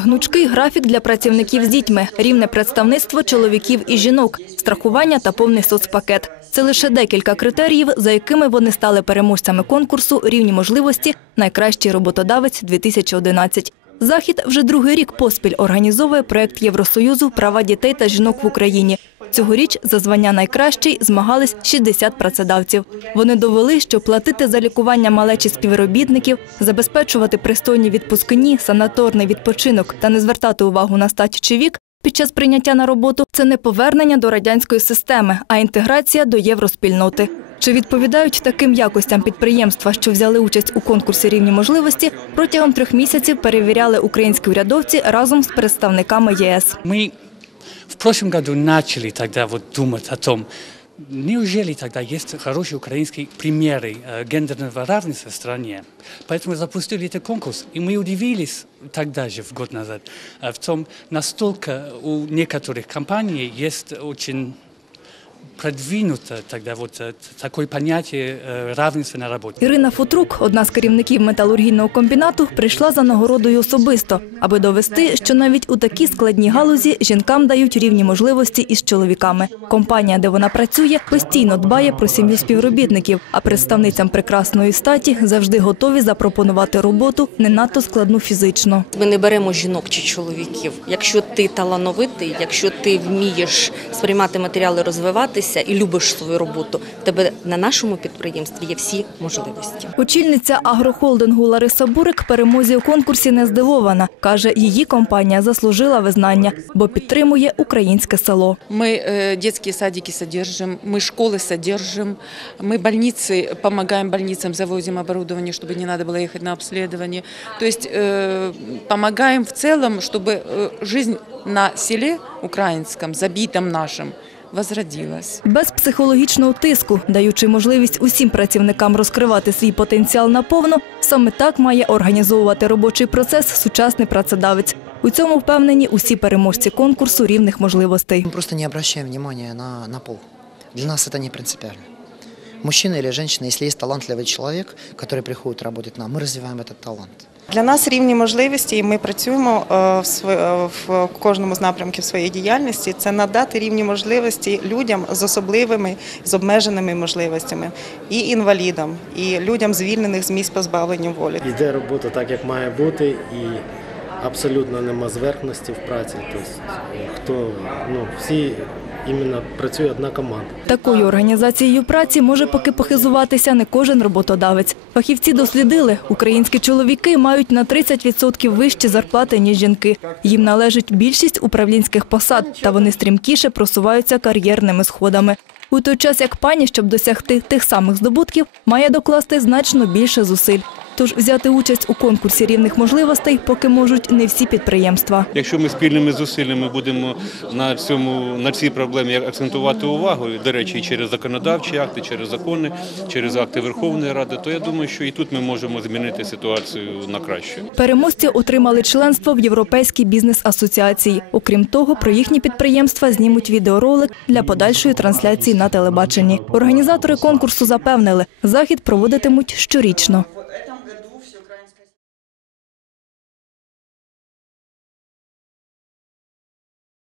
Гнучкий графік для працівників з дітьми, рівне представництво чоловіків і жінок, страхування та повний соцпакет. Це лише декілька критеріїв, за якими вони стали переможцями конкурсу Рівні можливості Найкращий роботодавець 2011 Захід вже другий рік поспіль організовує проект Євросоюзу Права дітей та жінок в Україні. Цьогоріч за звання найкращий змагались 60 працедавців. Вони довели, що платити за лікування малечі співробітників, забезпечувати пристойні відпускні, санаторний відпочинок та не звертати увагу на стать чи вік під час прийняття на роботу це не повернення до радянської системи, а інтеграція до євроспільноти. Чи відповідають таким якостям підприємства, що взяли участь у конкурсі рівні можливості, протягом трьох місяців перевіряли українські урядовці разом з представниками ЄС. Мы в прошлом году начали тогда вот думать о том, неужели тогда есть хорошие украинские примеры гендерного равенства в стране. Поэтому запустили этот конкурс, и мы удивились тогда же, в год назад, в том, настолько у некоторых компаний есть очень продвинуто тогда вот э, такое понятие э, равенства на работе. Ірина Футрук, одна з керівників металургійного комбінату, прийшла за нагородою особисто, аби довести, що навіть у такій складній галузі жінкам дають рівні можливості із чоловіками. Компанія, де вона працює, постійно дбає про сім'ю співробітників, а представницям прекрасної статі завжди готові запропонувати роботу не надто складну фізично. Ми не беремо жінок чи чоловіків. Якщо ти талановитий, якщо ти вмієш сприймати матеріали, розвиватися і любиш свою роботу, в тебе на нашому підприємстві є всі можливості. Очільниця агрохолдингу Лариса Бурик перемозі у конкурсі не здивована. Каже, її компанія заслужила визнання, бо підтримує українське село. Мы э, детские садики содержим, мы школы содержим, мы больницы, помогаем больницам, завозим оборудование, чтобы не надо было ехать на обследование. То есть э, помогаем в целом, чтобы э, жизнь на селе украинском, забитом нашем, возродилась. Без психологічного тиску, даючи можливість усім працівникам розкривати свій потенціал наповну, саме так має організовувати робочий процес сучасний працедавець. У цьому впевнені усі переможці конкурсу рівних можливостей. Мы просто не обращаем внимания на, на пол. Для нас это не принципиально. Мужчина или женщина, если есть талантливый человек, который приходит работать к нам, мы развиваем этот талант. Для нас рівні можливості, і ми працюємо е, в е, в кожному з напрямків своєї діяльності. Це надати рівні можливості людям з особливими з обмеженими можливостями, і інвалідам, і людям звільнених з місць позбавлення волі. Йде робота так, як має бути, і абсолютно нема зверхності в праці. Тобто, хто ну всі іменно працює одна команда. Такою організацією праці може поки похизуватися не кожен роботодавець. Фахівці дослідили, українські чоловіки мають на 30% вищі зарплати, ніж жінки. Їм належить більшість управлінських посад, та вони стрімкіше просуваються кар'єрними сходами. У той час як пані, щоб досягти тих самих здобутків, має докласти значно більше зусиль. Тож взяти участь у конкурсі рівних можливостей поки можуть не всі підприємства. Якщо ми спільними зусиллями будемо на цьому на цій проблемі акцентувати увагу, до речі, і через законодавчі акти, через закони, через акти Верховної Ради, то я думаю, що і тут ми можемо змінити ситуацію на краще. Переможці отримали членство в Європейській бізнес-асоціації. Окрім того, про їхні підприємства знімуть відеоролик для подальшої трансляції на телебаченні. Організатори конкурсу запевнили, захід проводитимуть щорічно.